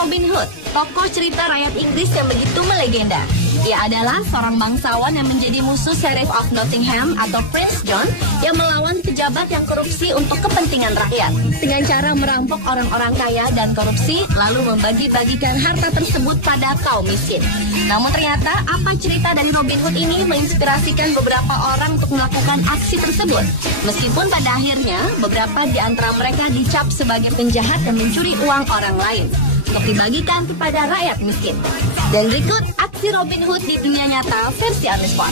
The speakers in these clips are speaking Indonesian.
Robin Hood, tokoh cerita rakyat Inggris yang begitu melegenda. Ia adalah seorang bangsawan yang menjadi musuh Sheriff of Nottingham atau Prince John yang melawan pejabat yang korupsi untuk kepentingan rakyat. Dengan cara merampok orang-orang kaya dan korupsi, lalu membagi-bagikan harta tersebut pada kaum miskin. Namun ternyata apa cerita dari Robin Hood ini menginspirasikan beberapa orang untuk melakukan aksi tersebut. Meskipun pada akhirnya beberapa di antara mereka dicap sebagai penjahat dan mencuri uang orang lain untuk dibagikan kepada rakyat miskin. Dan berikut aksi Robin Hood di dunia nyata versi on the spot.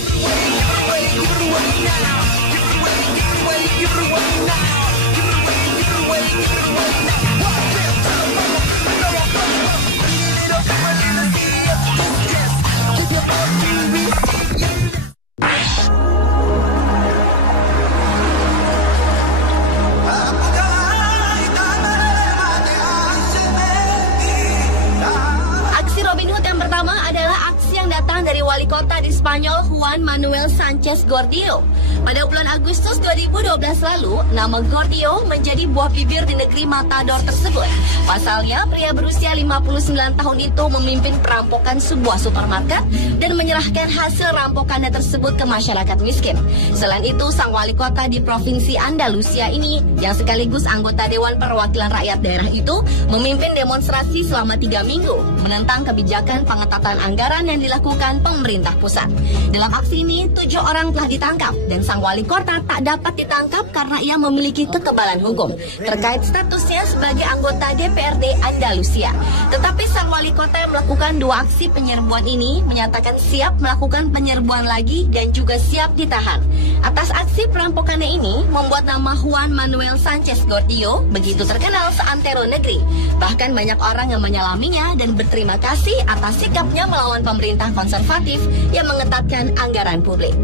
Dari wali kota di Spanyol Juan Manuel Sánchez Gordillo. Pada bulan Agustus 2012 lalu, nama Gordillo menjadi buah bibir di negeri Matador tersebut. Pasalnya, pria berusia 59 tahun itu memimpin perampokan sebuah supermarket dan menyerahkan hasil rampokannya tersebut ke masyarakat miskin. Selain itu, sang wali kota di provinsi Andalusia ini, yang sekaligus anggota Dewan Perwakilan Rakyat daerah itu, memimpin demonstrasi selama 3 minggu menentang kebijakan pengetatan anggaran yang dilakukan pemerintah pusat. Dalam aksi ini, 7 orang telah ditangkap dan sang wali kota tak dapat ditangkap karena ia memiliki kekebalan hukum terkait statusnya sebagai anggota DPRD Andalusia. Tetapi sang wali kota yang melakukan 2 aksi penyerbuan ini menyatakan siap melakukan penyerbuan lagi dan juga siap ditahan. Atas aksi perampokannya ini membuat nama Juan Manuel Sánchez Gordillo begitu terkenal seantero negeri. Bahkan banyak orang yang menyalaminya dan berterima kasih atas sikapnya melawan pemerintah konservatif yang mengetatkan anggaran publik.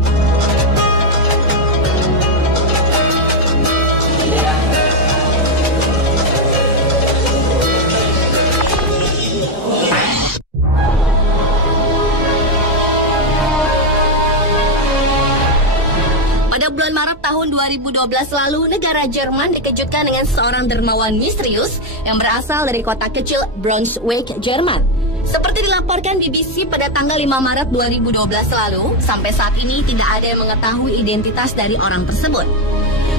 Pada bulan Maret tahun 2012 lalu, negara Jerman dikejutkan dengan seorang dermawan misterius yang berasal dari kota kecil Braunschweig, Jerman. Seperti dilaporkan BBC pada tanggal 5 Maret 2012 lalu, sampai saat ini tidak ada yang mengetahui identitas dari orang tersebut.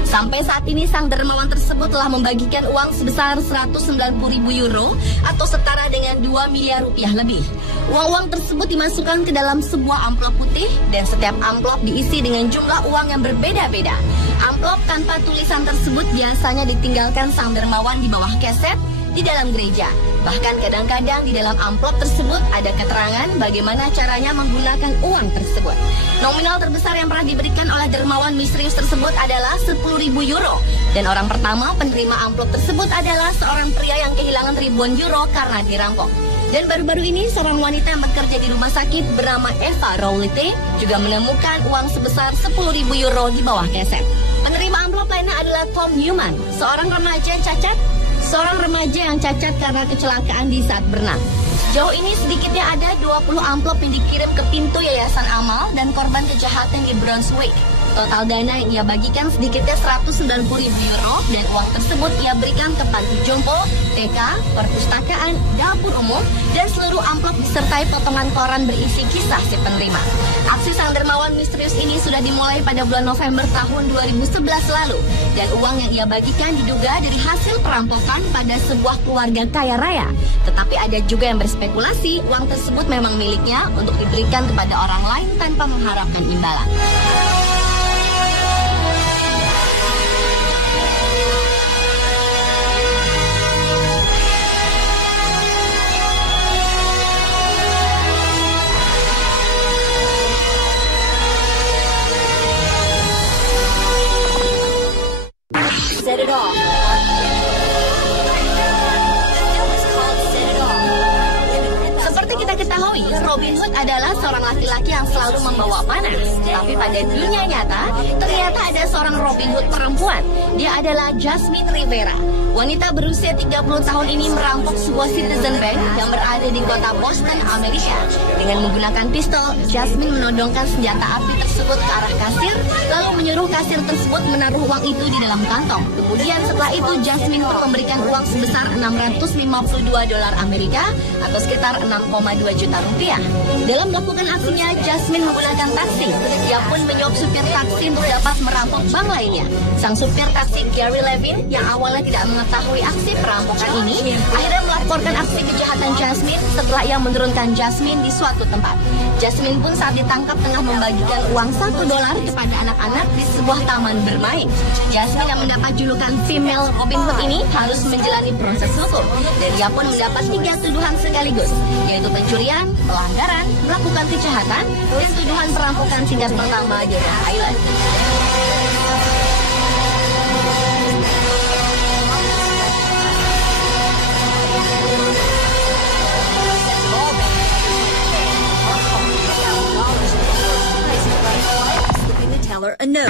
Sampai saat ini sang dermawan tersebut telah membagikan uang sebesar 190.000 euro atau setara dengan 2 miliar rupiah lebih. Uang-uang tersebut dimasukkan ke dalam sebuah amplop putih dan setiap amplop diisi dengan jumlah uang yang berbeda-beda. Amplop tanpa tulisan tersebut biasanya ditinggalkan sang dermawan di bawah keset di dalam gereja. Bahkan kadang-kadang di dalam amplop tersebut ada keterangan bagaimana caranya menggunakan uang tersebut. Nominal terbesar yang pernah diberikan oleh dermawan misterius tersebut adalah 10.000 euro. Dan orang pertama penerima amplop tersebut adalah seorang pria yang kehilangan ribuan euro karena dirampok. Dan baru-baru ini seorang wanita yang bekerja di rumah sakit bernama Eva Rowlite juga menemukan uang sebesar 10.000 euro di bawah keset. Penerima amplop lainnya adalah Tom Newman, seorang remaja yang cacat karena kecelakaan di saat berenang. Sejauh ini sedikitnya ada 20 amplop yang dikirim ke pintu Yayasan Amal dan korban kejahatan di Braunschweig. Total dana yang ia bagikan sedikitnya 190.000 euro dan uang tersebut ia berikan ke panti jompo, TK, perpustakaan, dapur umum, dan seluruh amplop disertai potongan koran berisi kisah si penerima. Aksi sang dermawan misterius ini sudah dimulai pada bulan November tahun 2011 lalu dan uang yang ia bagikan diduga dari hasil perampokan pada sebuah keluarga kaya raya. Tetapi ada juga yang berspekulasi uang tersebut memang miliknya untuk diberikan kepada orang lain tanpa mengharapkan imbalan. Set it off. Seperti kita ketahui, Robin Hood adalah seorang laki-laki yang selalu membawa panah. Tapi pada dunia nyata, ternyata ada seorang Robin Hood perempuan. Dia adalah Jasmine Rivera. Wanita berusia 30 tahun ini merampok sebuah Citizen Bank yang berada di kota Boston, Amerika. Dengan menggunakan pistol, Jasmine menodongkan senjata api tersebut ke arah kasir, lalu menyuruh kasir tersebut menaruh uang itu di dalam kantong. Kemudian setelah itu Jasmine pun memberikan uang sebesar $652 Amerika atau sekitar 6,2 juta rupiah. Dalam melakukan aksinya, Jasmine menggunakan taksi. Ia pun menyuap supir taksi untuk dapat merampok bank lainnya. Sang supir taksi Gary Levin yang awalnya tidak mengetahui aksi perampokan ini akhirnya melaporkan aksi kejahatan Jasmine setelah ia menurunkan Jasmine di suatu tempat. Jasmine pun saat ditangkap tengah membagikan uang $1 kepada anak-anak di sebuah taman bermain. Jasmine yang mendapat julukan female Robin Hood ini harus menjalani proses hukum dan ia pun mendapat 3 tuduhan sekaligus, yaitu pencurian, pelanggaran, melakukan kejahatan, dan tuduhan perampokan tingkat pertama di Rhode Island. A note.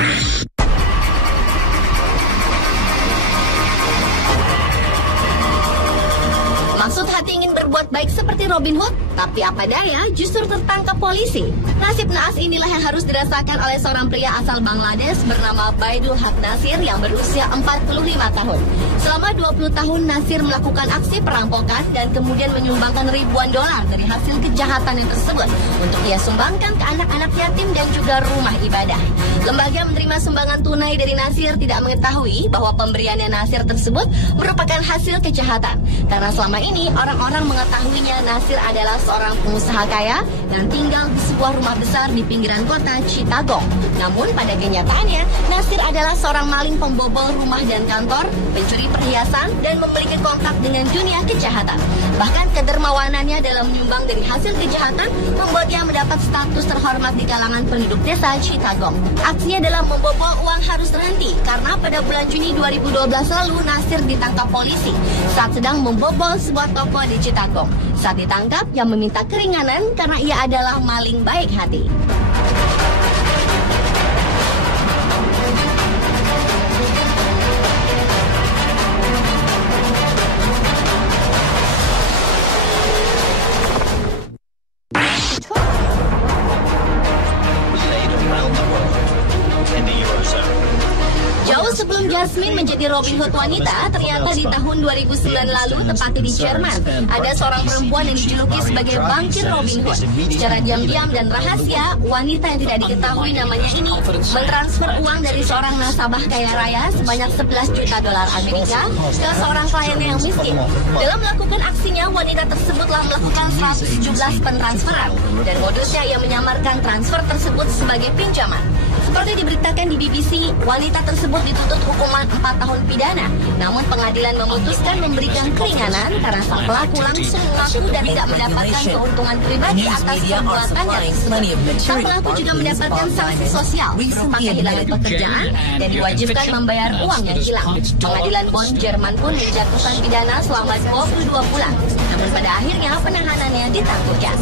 Maksud hati ingin berbuat baik seperti Robin Hood, tapi apa daya justru tertangkap polisi. Nasib naas inilah yang harus dirasakan oleh seorang pria asal Bangladesh bernama Baidul Haq Nasir yang berusia 45 tahun. Selama 20 tahun Nasir melakukan aksi perampokan dan kemudian menyumbangkan ribuan dolar dari hasil kejahatan yang tersebut untuk ia sumbangkan ke anak-anak yatim dan juga rumah ibadah. Lembaga menerima sumbangan tunai dari Nasir tidak mengetahui bahwa pemberiannya Nasir tersebut merupakan hasil kejahatan. Karena selama ini orang-orang mengetahuinya Nasir adalah seorang pengusaha kaya yang tinggal di sebuah rumah besar di pinggiran kota Chittagong. Namun pada kenyataannya Nasir adalah seorang maling pembobol rumah dan kantor, pencuri perhiasan, dan memiliki kontak dengan dunia kejahatan. Bahkan kedermawanannya dalam menyumbang dari hasil kejahatan membuatnya mendapat status terhormat di kalangan penduduk desa Chittagong. Aksinya dalam membobol uang harus terhenti karena pada bulan Juni 2012 lalu Nasir ditangkap polisi saat sedang membobol sebuah toko di Chittagong. Saat ditangkap, ia meminta keringanan karena ia adalah maling baik hati. Jauh sebelum Jasmine menjadi Robin Hood wanita, ternyata di tahun 2009 lalu, tepatnya di Jerman, ada seorang perempuan yang dijuluki sebagai bangkir Robin Hood. Secara diam-diam dan rahasia, wanita yang tidak diketahui namanya ini mentransfer uang dari seorang nasabah kaya raya sebanyak $11 juta Amerika ke seorang kliennya yang miskin. Dalam melakukan aksinya, wanita tersebut telah melakukan 117 pentransferan dan modusnya ia menyamarkan transfer tersebut sebagai pinjaman. Seperti diberitakan di BBC, wanita tersebut dituntut hukuman 4 tahun pidana. Namun pengadilan memutuskan memberikan keringanan karena sang pelaku langsung mengaku dan tidak mendapatkan keuntungan pribadi atas perbuatannya. Sang pelaku juga mendapatkan sanksi sosial berupa kehilangan pekerjaan dan diwajibkan membayar uang yang hilang. Pengadilan Bonn Jerman pun menjatuhkan pidana selama 22 bulan. Namun pada akhirnya penahanannya ditangguhkan.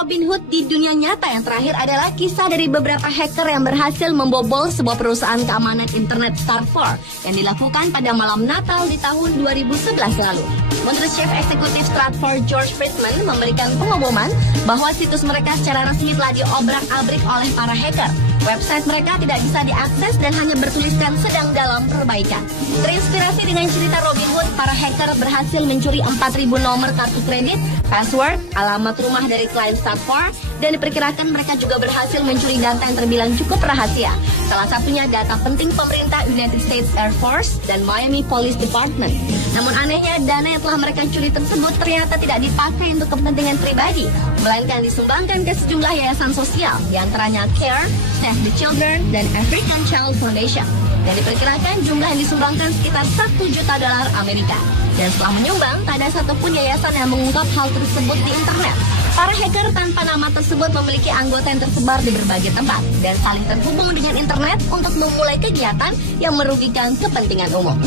Robin Hood di dunia nyata yang terakhir adalah kisah dari beberapa hacker yang berhasil membobol sebuah perusahaan keamanan internet Stratfor yang dilakukan pada malam Natal di tahun 2011 lalu. Menurut Chief Eksekutif Stratfor George Friedman memberikan pengumuman bahwa situs mereka secara resmi telah diobrak-abrik oleh para hacker. Website mereka tidak bisa diakses dan hanya bertuliskan sedang dalam perbaikan. Terinspirasi dengan cerita Robin Hood, para hacker berhasil mencuri 4.000 nomor kartu kredit, password, alamat rumah dari klien Stratfor, dan diperkirakan mereka juga berhasil mencuri data yang terbilang cukup rahasia. Salah satunya data penting pemerintah United States Air Force dan Miami Police Department. Namun anehnya, dana yang telah mereka curi tersebut ternyata tidak dipakai untuk kepentingan pribadi, melainkan disumbangkan ke sejumlah yayasan sosial, diantaranya CARE, Save the Children, dan African Child Foundation. Dan diperkirakan jumlah yang disumbangkan sekitar $1 juta Amerika. Dan setelah menyumbang, tak ada satupun yayasan yang mengungkap hal tersebut di internet. Para hacker tanpa nama tersebut memiliki anggota yang tersebar di berbagai tempat dan saling terhubung dengan internet untuk memulai kegiatan yang merugikan kepentingan umum.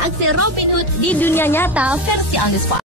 aksi Robin Hood di dunia nyata versi on the spot.